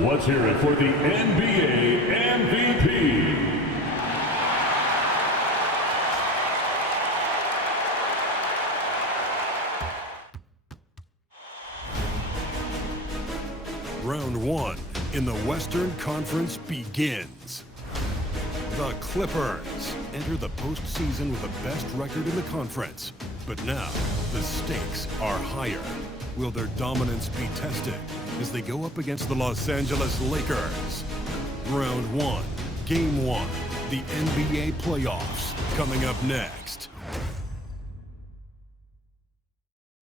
Let's hear it for the NBA MVP. Round one in the Western Conference begins. The Clippers enter the postseason with the best record in the conference. But now, the stakes are higher. Will their dominance be tested as they go up against the Los Angeles Lakers? Round one, Game 1, the NBA playoffs, coming up next.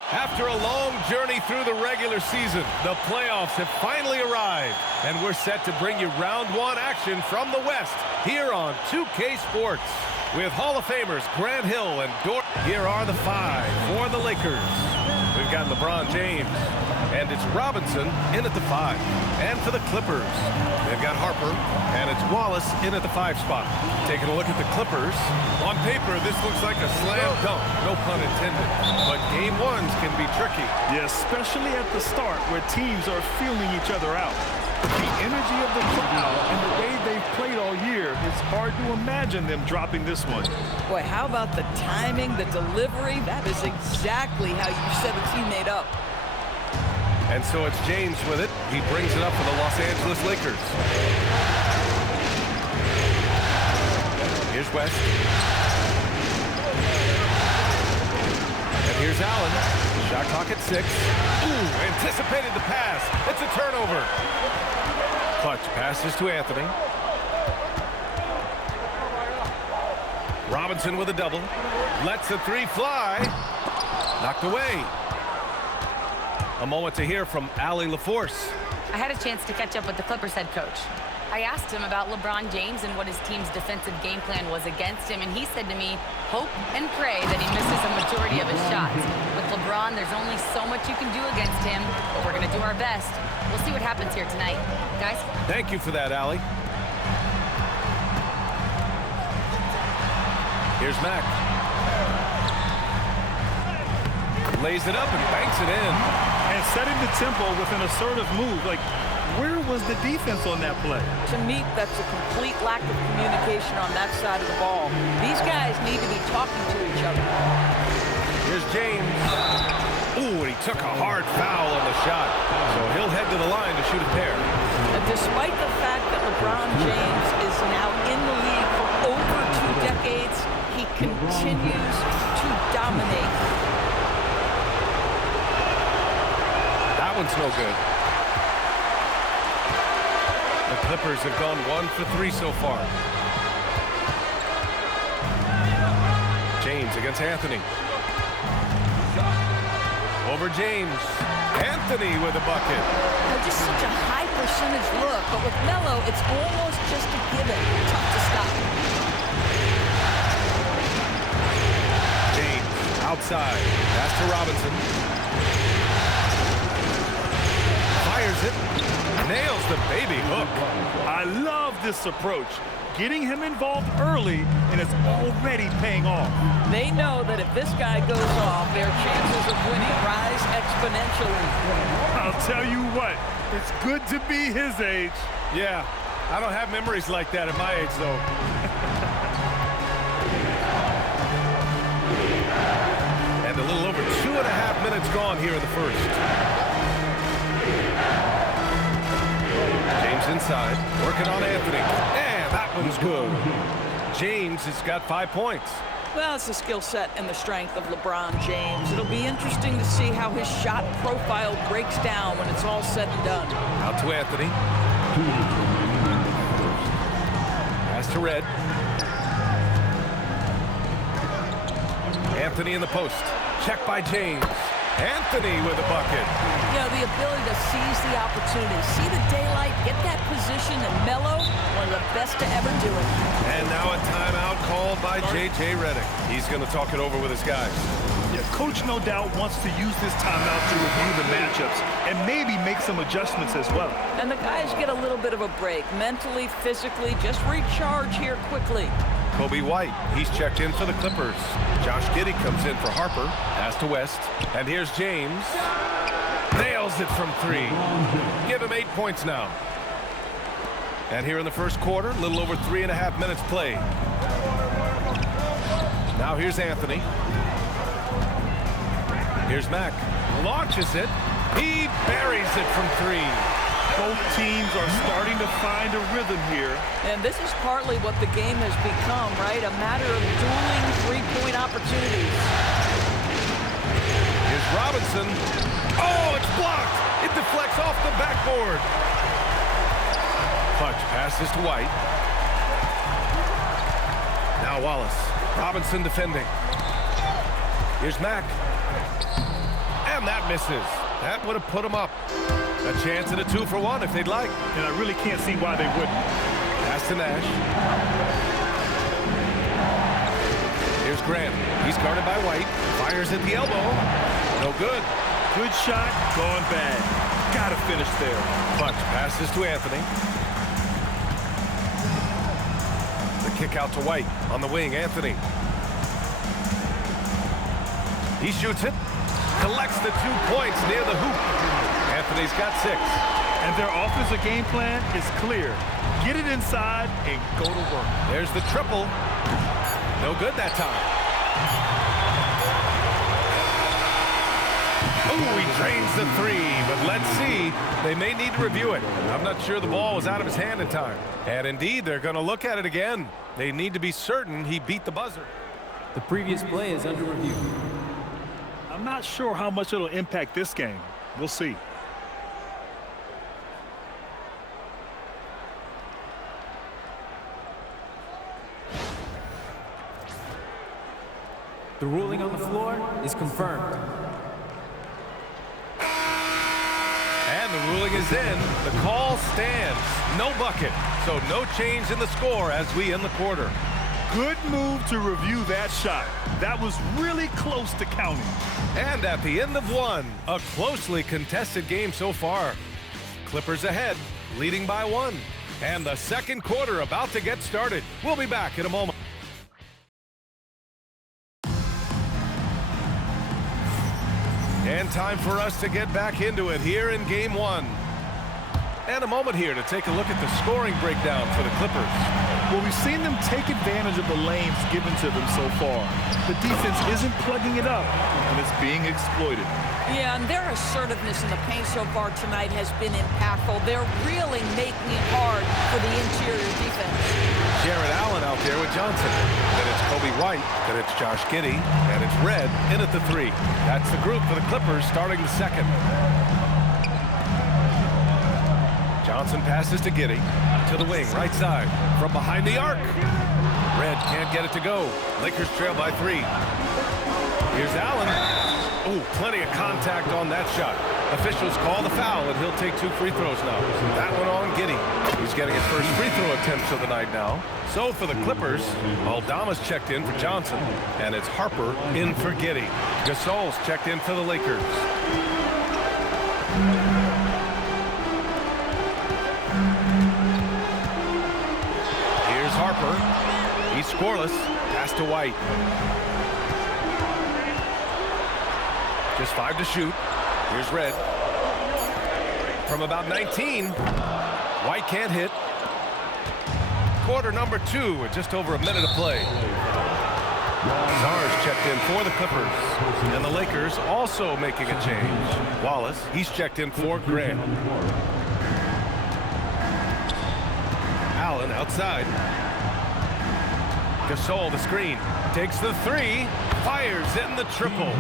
After a long journey through the regular season, the playoffs have finally arrived, and we're set to bring you round one action from the West here on 2K Sports. With Hall of Famers Grant Hill and Dort, here are the five for the Lakers. We've got LeBron James, and it's Robinson in at the 5. And for the Clippers, they've got Harper, and it's Wallace in at the 5 spot. Taking a look at the Clippers, on paper, this looks like a slam dunk, no pun intended. But game ones can be tricky. Yeah, especially at the start where teams are feeling each other out. The energy of the crowd and the way they've played all year, it's hard to imagine them dropping this one. Boy, how about the timing, the delivery? That is exactly how you set a teammate up. And so it's James with it. He brings it up for the Los Angeles Lakers. Here's West. And here's Allen. Shot clock at 6. Ooh, anticipated the pass. It's a turnover. Clutch passes to Anthony. Robinson with a double. Lets the 3 fly. Knocked away. A moment to hear from Allie LaForce. I had a chance to catch up with the Clippers head coach. I asked him about LeBron James and what his team's defensive game plan was against him, and he said to me, hope and pray that he misses a majority of his shots. With LeBron, there's only so much you can do against him, but we're going to do our best. We'll see what happens here tonight. Guys? Thank you for that, Allie. Here's Mack. Lays it up and banks it in. And setting the tempo with an assertive move. Like, where was the defense on that play? To me, that's a complete lack of communication on that side of the ball. These guys need to be talking to each other. Here's James. Ooh, and he took a hard foul on the shot. So he'll head to the line to shoot a pair. And despite the fact that LeBron James is now in the league for over 2 decades, he continues to dominate. That one's no good. The Clippers have gone 1 for 3 so far. James against Anthony. Over James. Anthony with a bucket. Just such a high percentage look, but with Melo, it's almost just a given. Tough to stop. James outside. Pass to Robinson. Fires it. Nails the baby hook. I love this approach. Getting him involved early, and it's already paying off. They know that if this guy goes off, their chances of winning rise exponentially. I'll tell you what, it's good to be his age. Yeah, I don't have memories like that at my age, though. And a little over 2.5 minutes gone here in the first. James inside, working on Anthony. And that one's good. James has got 5 points. Well, it's the skill set and the strength of LeBron James. It'll be interesting to see how his shot profile breaks down when it's all said and done. Out to Anthony. Pass to Red. Anthony in the post. Check by James. Anthony with a bucket. You know, the ability to seize the opportunity, see the daylight, get that position, and Melo, one of the best to ever do it. And now a timeout called by J.J. Redick. He's going to talk it over with his guys. Yeah, Coach no doubt wants to use this timeout to review the matchups and maybe make some adjustments as well. And the guys get a little bit of a break, mentally, physically, just recharge here quickly. Kobe White, he's checked in for the Clippers. Josh Giddey comes in for Harper. Pass to West. And here's James. Nails it from 3. Give him 8 points now. And here in the first quarter, a little over 3.5 minutes played. Now here's Anthony. Here's Mack. Launches it. He buries it from 3. Both teams are starting to find a rhythm here. And this is partly what the game has become, right? A matter of dueling three-point opportunities. Here's Robinson. Oh, it's blocked. It deflects off the backboard. Clutch passes to White. Now Wallace. Robinson defending. Here's Mack. And that misses. That would have put him up. A chance at a 2-for-1 if they'd like. And I really can't see why they wouldn't. Pass to Nash. Here's Grant. He's guarded by White. Fires at the elbow. No good. Good shot, gone bad. Gotta finish there. Clutch passes to Anthony. The kick out to White. On the wing, Anthony. He shoots it. Collects the 2 points near the hoop. Anthony's got 6. And their offensive game plan is clear. Get it inside and go to work. There's the triple. No good that time. Ooh, he drains the 3, but let's see. They may need to review it. I'm not sure the ball was out of his hand in time. And indeed, they're going to look at it again. They need to be certain he beat the buzzer. The previous play is under review. I'm not sure how much it'll impact this game. We'll see. The ruling on the floor is confirmed. And the ruling is in. The call stands. No bucket. So no change in the score as we end the quarter. Good move to review that shot. That was really close to counting. And at the end of 1, a closely contested game so far. Clippers ahead, leading by 1. And the second quarter about to get started. We'll be back in a moment. And time for us to get back into it here in game 1. And a moment here to take a look at the scoring breakdown for the Clippers. Well, we've seen them take advantage of the lanes given to them so far. The defense isn't plugging it up, and it's being exploited. Yeah, and their assertiveness in the paint so far tonight has been impactful. They're really making it hard for the interior defense. Jared Allen out there with Johnson. Then it's Kobe White. Then it's Josh Giddey. And it's Red in at the 3. That's the group for the Clippers starting the second. Johnson passes to Giddey. To the wing, right side. From behind the arc. Red can't get it to go. Lakers trail by 3. Here's Allen. Oh, plenty of contact on that shot. Officials call the foul, and he'll take 2 free throws now. That one on Giddey. He's getting his first free throw attempts of the night now. So for the Clippers, Aldama's checked in for Johnson, and it's Harper in for Giddey. Gasol's checked in for the Lakers. Here's Harper. He's scoreless. Pass to White. Just 5 to shoot. Here's Red. From about 19. White can't hit. Quarter number 2 with just over a minute of play. Zars checked in for the Clippers. And the Lakers also making a change. Wallace, he's checked in for Grant. Allen outside. Gasol the screen. Takes the 3. Fires in the triple.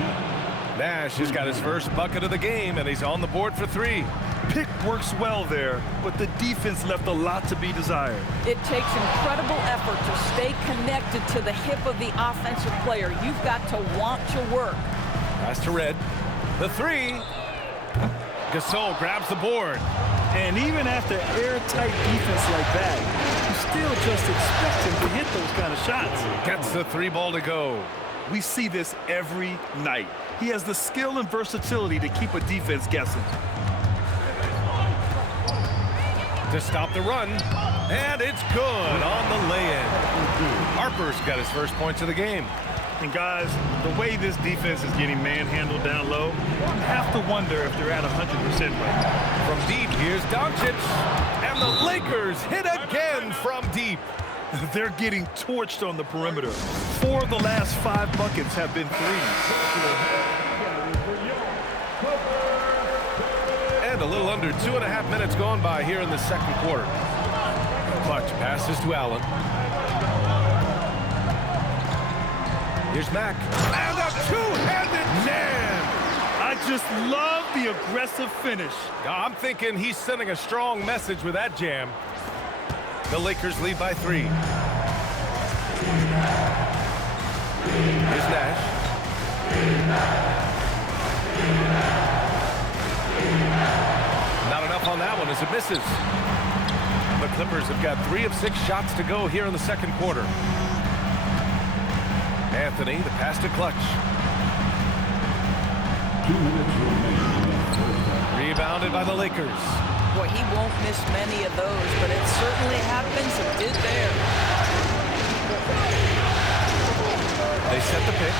Nash has got his first bucket of the game, and he's on the board for 3. Pick works well there, but the defense left a lot to be desired. It takes incredible effort to stay connected to the hip of the offensive player. You've got to want to work. Pass to Red. The 3. Gasol grabs the board. And even after airtight defense like that, you still just expect him to hit those kind of shots. Gets the 3 ball to go. We see this every night. He has the skill and versatility to keep a defense guessing. To stop the run, and it's good on the lay-in. Harper's got his first points of the game. And guys, the way this defense is getting manhandled down low, you have to wonder if they're at 100% right now. From deep, here's Doncic. And the Lakers hit again from deep. They're getting torched on the perimeter. 4 of the last 5 buckets have been threes. And a little under 2.5 minutes gone by here in the second quarter. Clutch passes to Allen. Here's Mack. And a two-handed jam! I just love the aggressive finish. I'm thinking he's sending a strong message with that jam. The Lakers lead by 3. Here's Nash. Not enough on that one as it misses. The Clippers have got 3 of 6 shots to go here in the second quarter. Anthony, the pass to Clutch. 2 minutes remaining. Rebounded by the Lakers. Boy, he won't miss many of those, but it certainly happens and did there. They set the pick.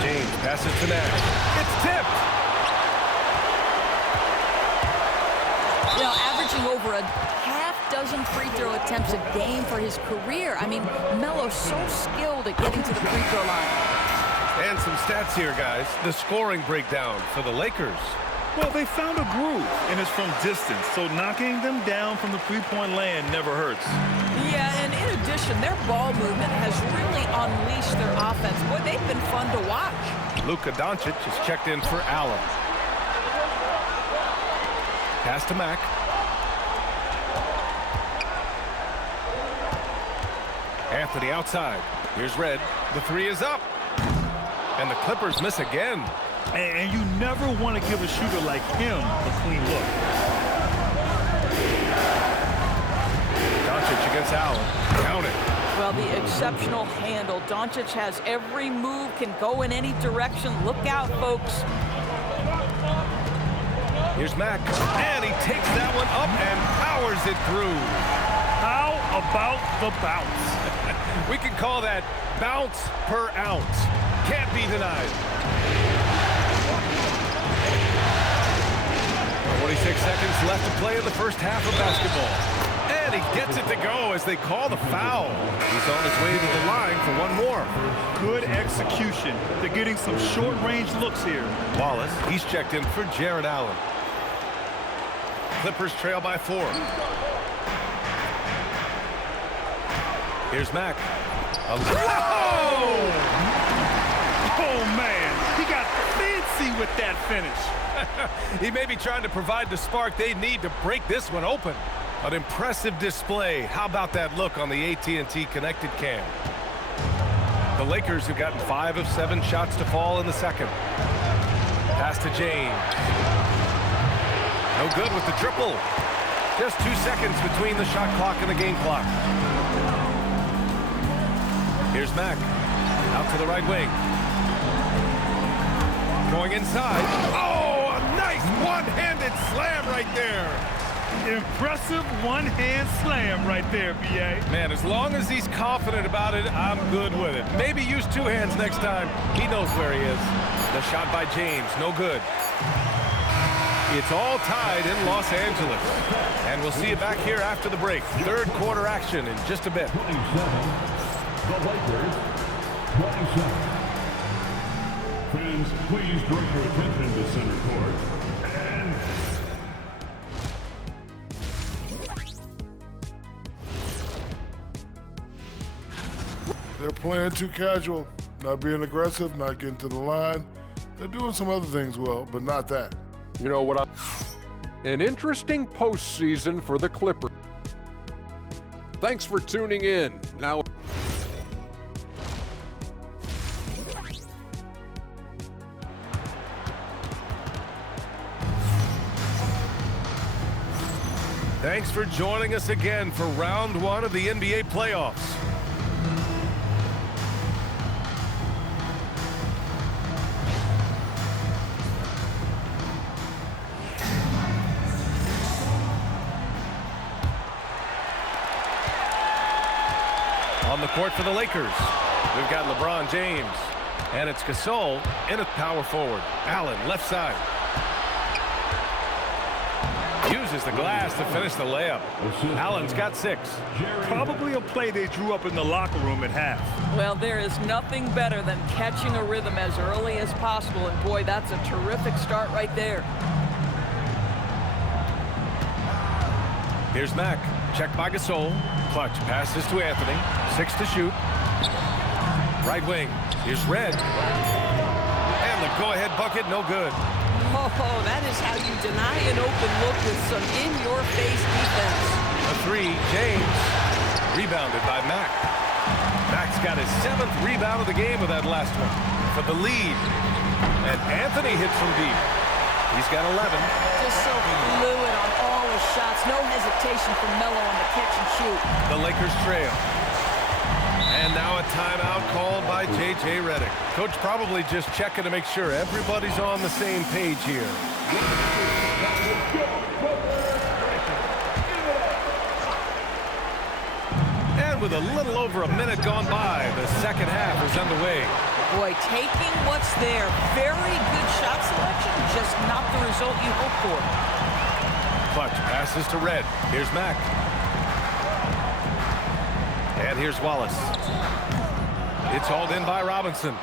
James passes to Nash. It's tipped. You know, averaging over a half-dozen free throw attempts a game for his career. I mean, Melo's so skilled at getting to the free throw line. And some stats here, guys. The scoring breakdown for the Lakers. Well, they found a groove, and it's from distance, so knocking them down from the three-point land never hurts. Yeah, and in addition, their ball movement has really unleashed their offense. Boy, they've been fun to watch. Luka Doncic is checked in for Allen. Pass to Mack. Anthony outside. Here's Red. The 3 is up. And the Clippers miss again. And you never want to give a shooter like him a clean look. Doncic against Allen. Count it. Well, the exceptional handle. Doncic has every move, can go in any direction. Look out, folks. Here's Mack. And he takes that one up and powers it through. How about the bounce? We can call that bounce per ounce. Can't be denied. 26 seconds left to play in the first half of basketball. And he gets it to go as they call the foul. He's on his way to the line for one more. Good execution. They're getting some short-range looks here. Wallace, he's checked in for Jared Allen. Clippers trail by 4. Here's Mack. Oh, man. He got fancy with that finish. He may be trying to provide the spark they need to break this one open. An impressive display. How about that look on the AT&T connected cam? The Lakers have gotten 5 of 7 shots to fall in the second. Pass to James. No good with the triple. Just 2 seconds between the shot clock and the game clock. Here's Mack. Out to the right wing. Going inside. Oh, a nice one-handed slam right there. Impressive one-hand slam right there, B.A. Man, as long as he's confident about it, I'm good with it. Maybe use 2 hands next time. He knows where he is. The shot by James, no good. It's all tied in Los Angeles. And we'll see you back here after the break. Third quarter action in just a bit. 27. The Lakers, 27. Fans, please direct your attention to center court. And they're playing too casual, not being aggressive, not getting to the line. They're doing some other things well, but not that. You know what? An interesting postseason for the Clippers. Thanks for tuning in. Now. Thanks for joining us again for round 1 of the NBA playoffs. On the court for the Lakers, we've got LeBron James. And it's Gasol in at power forward. Allen, left side. Uses the glass to finish the layup. Allen's got 6. Probably a play they drew up in the locker room at half. Well, there is nothing better than catching a rhythm as early as possible, and boy, that's a terrific start right there. Here's Mack. Check by Gasol. Clutch passes to Anthony. 6 to shoot. Right wing. Here's Red. And the go-ahead bucket, no good. Oh, that is how you deny an open look with some in-your-face defense. A 3, James. Rebounded by Mack. Mack's got his 7th rebound of the game with that last one for the lead. And Anthony hits from deep. He's got 11. Just so fluid on all his shots. No hesitation from Melo on the catch and shoot. The Lakers trail. And now a timeout called by J.J. Redick. Coach probably just checking to make sure everybody's on the same page here. And with a little over a minute gone by, the second half is underway. Boy, taking what's there. Very good shot selection, just not the result you hope for. Clutch passes to Red. Here's Mack. And here's Wallace. It's hauled in by Robinson.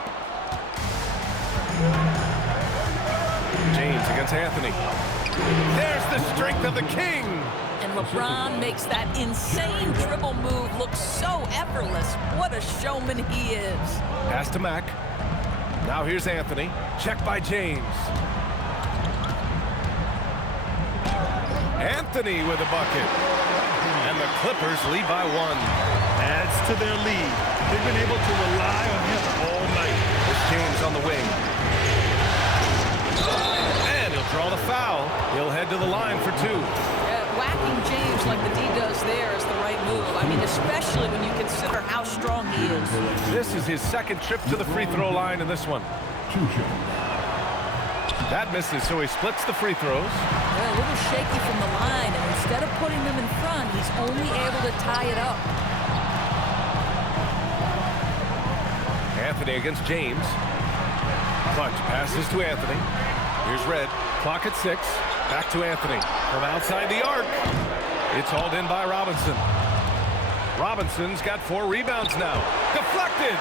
James against Anthony. There's the strength of the king. And LeBron makes that insane dribble move look so effortless. What a showman he is. Pass to Mack. Now here's Anthony. Check by James. Anthony with a bucket. And the Clippers lead by 1. Adds to their lead. They've been able to rely on him all night. There's James on the wing. And he'll draw the foul. He'll head to the line for 2. Whacking James like the D does there is the right move. I mean, especially when you consider how strong he is. This is his 2nd trip to the free throw line in this one. That misses, so he splits the free throws. A little shaky from the line, and instead of putting them in front, he's only able to tie it up. Anthony against James. Clutch passes to Anthony. Here's Red. Clock at 6. Back to Anthony. From outside the arc. It's hauled in by Robinson. Robinson's got 4 rebounds now. Deflected.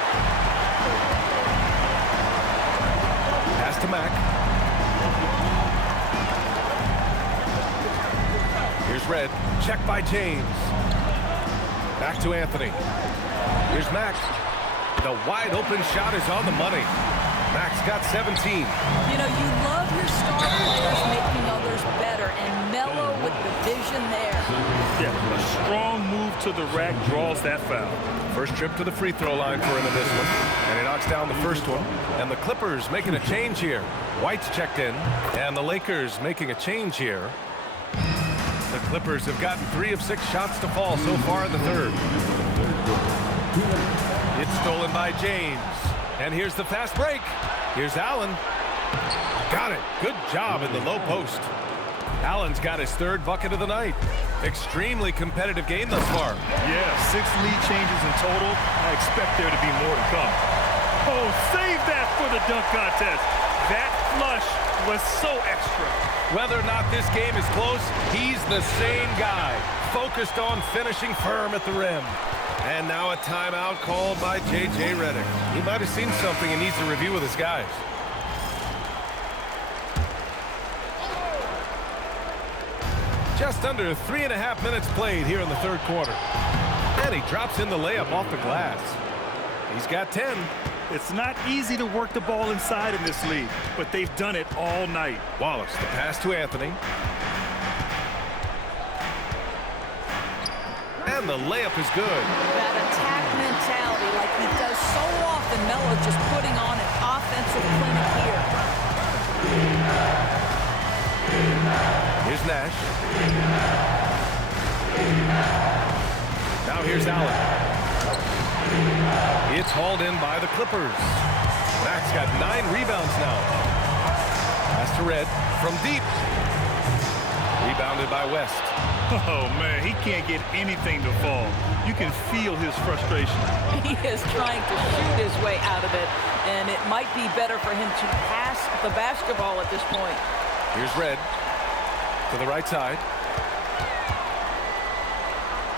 Pass to Mack. Here's Red. Check by James. Back to Anthony. Here's Mack. The wide open shot is on the money. Mack's got 17. You know, you love your star players making others better, and Melo with the vision there. Yeah, a strong move to the rack draws that foul. First trip to the free throw line for him in this one. And he knocks down the first one. And the Clippers making a change here. White's checked in. And the Lakers making a change here. The Clippers have gotten 3 of 6 shots to fall so far in the third. It's stolen by James. And here's the fast break. Here's Allen. Got it. Good job in the low post. Allen's got his 3rd bucket of the night. Extremely competitive game thus far. Yeah, 6 lead changes in total. I expect there to be more to come. Oh, save that for the dunk contest. That flush was so extra. Whether or not this game is close, he's the same guy. Focused on finishing firm at the rim. And now a timeout called by J.J. Redick. He might have seen something and needs to review with his guys. Just under 3.5 minutes played here in the third quarter. And he drops in the layup off the glass. He's got 10. It's not easy to work the ball inside in this league, but they've done it all night. Wallace, the pass to Anthony. And the layup is good. That attack mentality like he does so often. Melo just putting on an offensive clinic here. Here's Nash. Now here's Allen. It's hauled in by the Clippers. Mack's got 9 rebounds now. Pass to Red from deep. Rebounded by West. Oh, man, he can't get anything to fall. You can feel his frustration. He is trying to shoot his way out of it, and it it might be better for him to pass the basketball at this point. Here's Red to the right side.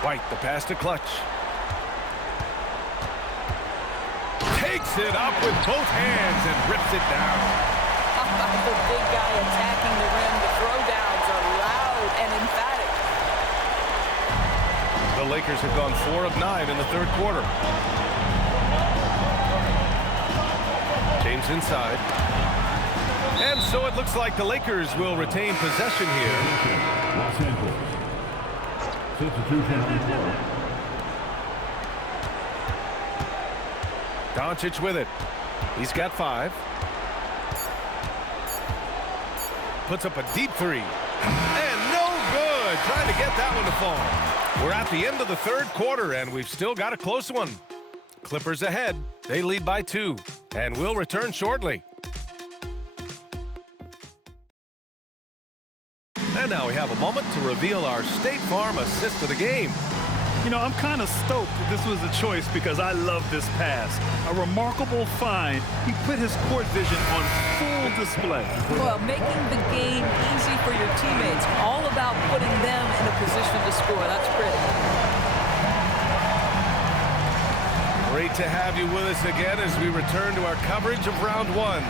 White, the pass to Clutch. Takes it up with both hands and rips it down. The big guy attacking the rim. The throwdowns are loud and emphatic. The Lakers have gone 4 of 9 in the third quarter. James inside. And so it looks like the Lakers will retain possession here. Los Angeles. Substitution on the floor. Doncic with it. He's got 5. Puts up a deep 3. And no good. Trying to get that one to fall. We're at the end of the third quarter, and we've still got a close one. Clippers ahead. They lead by 2. And we'll return shortly. And now we have a moment to reveal our State Farm assist of the game. You know, I'm kind of stoked that this was a choice because I love this pass. A remarkable find. He put his court vision on full display. Well, making the game easy for your teammates. All about putting them in a position to score. That's pretty. Great to have you with us again as we return to our coverage of round 1.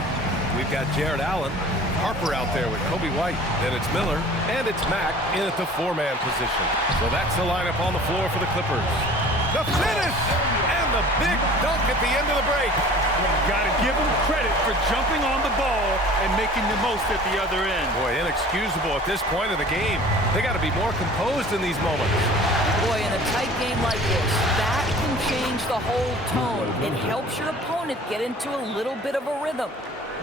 We've got Jared Allen, Harper out there with Kobe White, then it's Miller, and it's Mack in at the 4-man position. So that's the lineup on the floor for the Clippers. The finish! And the big dunk at the end of the break. Got to give him credit for jumping on the ball and making the most at the other end. Boy, inexcusable at this point of the game. They got to be more composed in these moments. Boy, in a tight game like this, that can change the whole tone. It helps your opponent get into a little bit of a rhythm.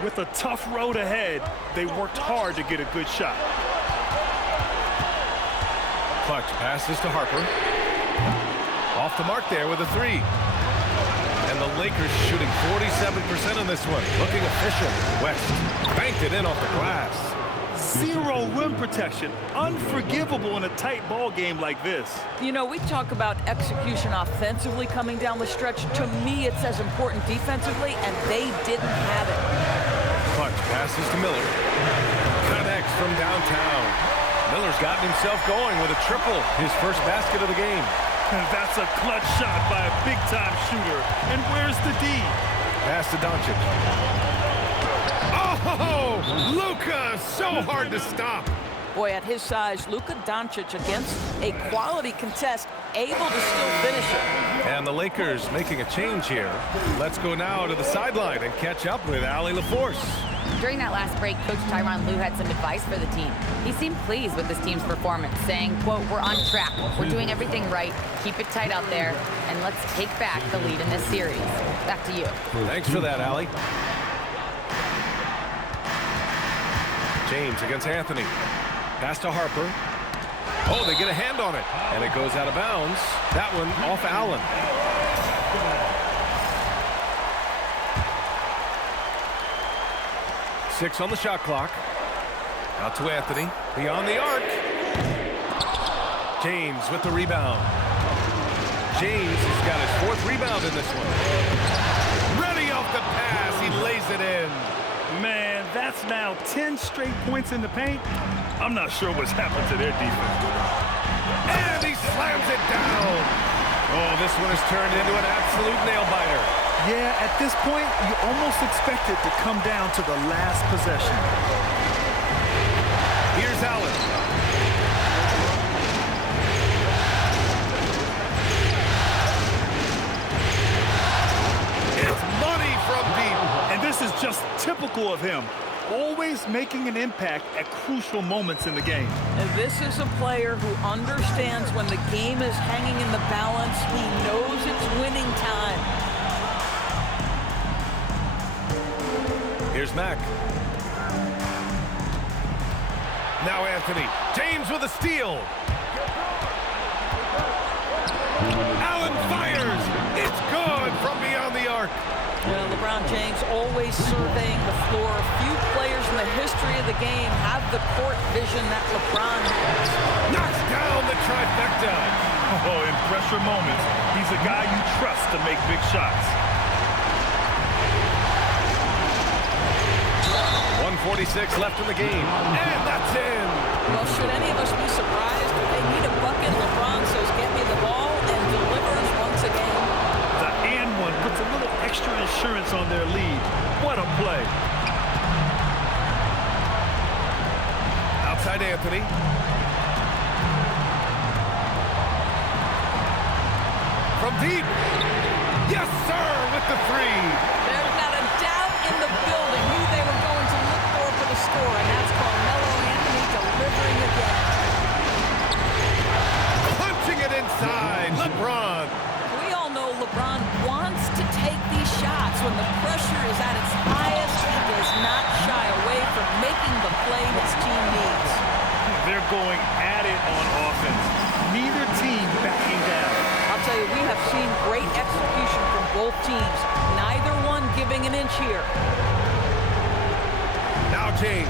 With a tough road ahead, they worked hard to get a good shot. Clutch passes to Harper. Off the mark there with a 3. And the Lakers shooting 47% on this one. Looking efficient. West banked it in off the glass. 0 rim protection. Unforgivable in a tight ball game like this. You know, we talk about execution offensively coming down the stretch. To me, it's as important defensively, and they didn't have it. Clutch passes to Miller. Connects from downtown. Miller's gotten himself going with a triple, his first basket of the game. And that's a clutch shot by a big-time shooter. And where's the D? Pass to Doncic. Oh, Luka, so hard to stop. Boy, at his size, Luka Doncic against a quality contest, able to still finish it. And the Lakers making a change here. Let's go now to the sideline and catch up with Allie LaForce. During that last break, Coach Tyronn Lue had some advice for the team. He seemed pleased with this team's performance, saying, quote, "We're on track. We're doing everything right. Keep it tight out there, and let's take back the lead in this series." Back to you. Thanks for that, Allie. James against Anthony. Pass to Harper. Oh, they get a hand on it, and it goes out of bounds. That one off Allen. Six on the shot clock. Out to Anthony. Beyond the arc. James with the rebound. James has got his 4th rebound in this one. Ready off the pass. He lays it in. Man, that's now 10 straight points in the paint. I'm not sure what's happened to their defense. And he slams it down. Oh, this one has turned into an absolute nail-biter. Yeah, at this point, you almost expect it to come down to the last possession. Here's Allen. It's money from deep. And this is just typical of him. Always making an impact at crucial moments in the game. And this is a player who understands when the game is hanging in the balance. He knows it's winning time. Here's Mack. Now Anthony. James with a steal. Allen fires. It's good from beyond the arc. Well, LeBron James always surveying the floor. Few players in the history of the game have the court vision that LeBron has. Knocks down the trifecta. Oh, in pressure moments, he's a guy you trust to make big shots. 1:46 left in the game. And that's in. Well, should any of us be surprised? They need a bucket. LeBron says, get me the ball, and delivers once again. The and one puts a little extra insurance on their lead. What a play. Outside Anthony. From deep. Yes, sir, with the three. There's not a doubt in the building who they were going to look for the score, and that's Carmelo Anthony delivering again. Punching it inside. LeBron. We all know LeBron wants to take these shots. When the pressure is at its highest, he does not shy away from making the play his team needs. They're going at it on offense. Neither team backing down. I'll tell you, we have seen great execution from both teams. Neither one giving an inch here. Now James.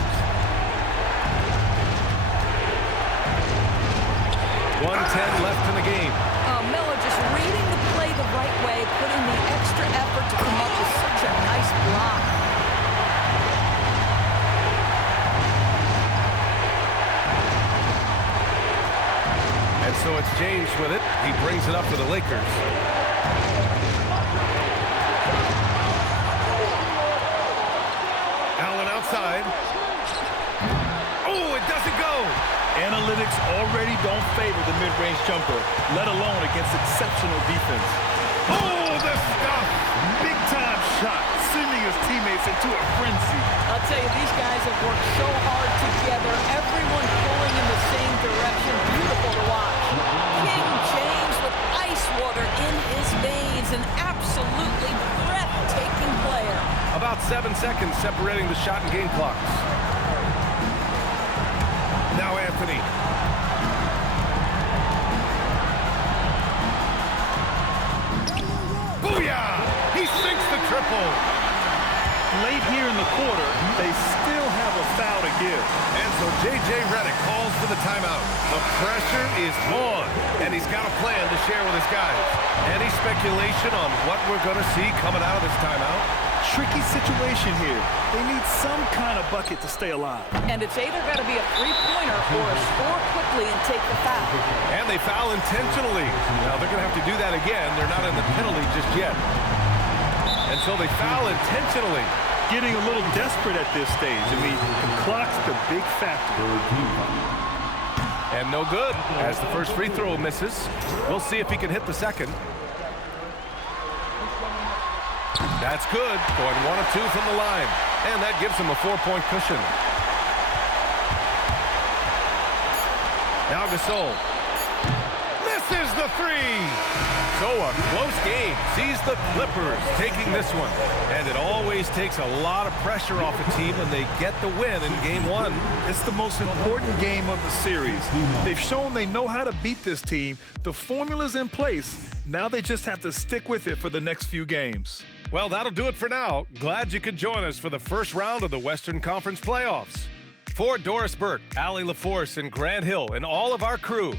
1:10 left in the game. Miller just reading the play the right way, putting the extra effort to come up with such a nice block. And so it's James with it. He brings it up for the Lakers. Allen outside. Oh, it doesn't go. Analytics already don't favor the mid-range jumper, let alone against exceptional defense. Oh, the stuff. Big-time shot, sending his teammates into a frenzy. I'll tell you, these guys have worked so hard together, everyone pulling in the same direction. Beautiful to watch. King James with ice water in his veins, an absolutely breathtaking player. About 7 seconds separating the shot and game clocks. Now Anthony. Booyah! He sinks the triple. Late here in the quarter, they still have a foul to give. And so J.J. Redick calls for the timeout. The pressure is on, and he's got a plan to share with his guys. Any speculation on what we're going to see coming out of this timeout? Tricky situation here. They need some kind of bucket to stay alive. And it's either got to be a three-pointer or a score quickly and take the foul. And they foul intentionally. Now they're going to have to do that again. They're not in the penalty just yet. And so they foul intentionally. Getting a little desperate at this stage. I mean, the clock's the big factor. And no good, as the first free throw misses. We'll see if he can hit the second. That's good, going 1 of 2 from the line. And that gives him a 4-point cushion. Now Gasol. Misses the three. So a close game sees the Clippers taking this one. And it always takes a lot of pressure off a team when they get the win in game 1. It's the most important game of the series. They've shown they know how to beat this team. The formula's in place. Now they just have to stick with it for the next few games. Well, that'll do it for now. Glad you could join us for the first round of the Western Conference playoffs. For Doris Burke, Allie LaForce, and Grant Hill, and all of our crew,